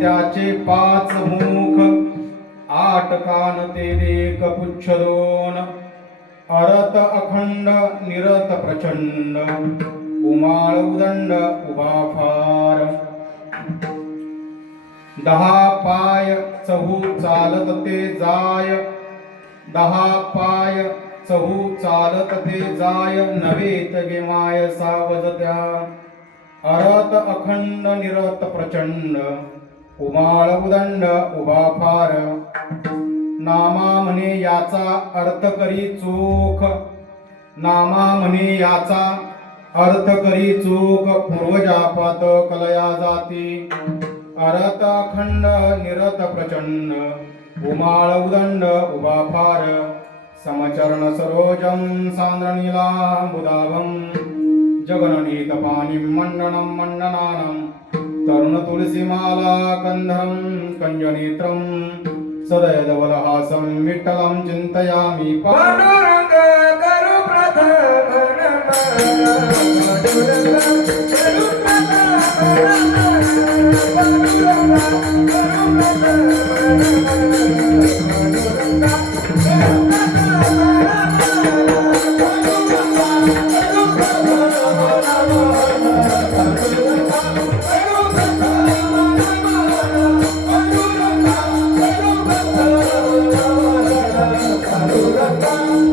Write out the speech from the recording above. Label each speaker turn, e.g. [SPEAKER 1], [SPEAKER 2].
[SPEAKER 1] त्याचे पाच मुख आठ कान तेने पुच्छ दोन अरत अखंड निरत प्रचंड उमाळ उदंड उभा फार दहा पाय चहू चालत ते जाय दहा पाय चहू चालत ते जाय नवेत गेमाय सावजत्या अरत अखंड निरत प्रचंड उमाळ उदंड उभा फार नामा म्हणे याचा अर्थ करी चोख नामा म्हणे याचा अर्थ करी चूक. पूर्वजापात कलया जाती. अरत खंड निरत प्रचंड. उमाळ उदंड उभा फार समचरण सरोजं सांद्रनिला बुधाभं जगननीत पाणी मण्डनं मण्डनानं तरुण तुलसीमाला कंधरं कंजनेत्रं सदयदवलहासं विठ्ठलं चिन्तयामि
[SPEAKER 2] पांडुरंग करू Saluda tan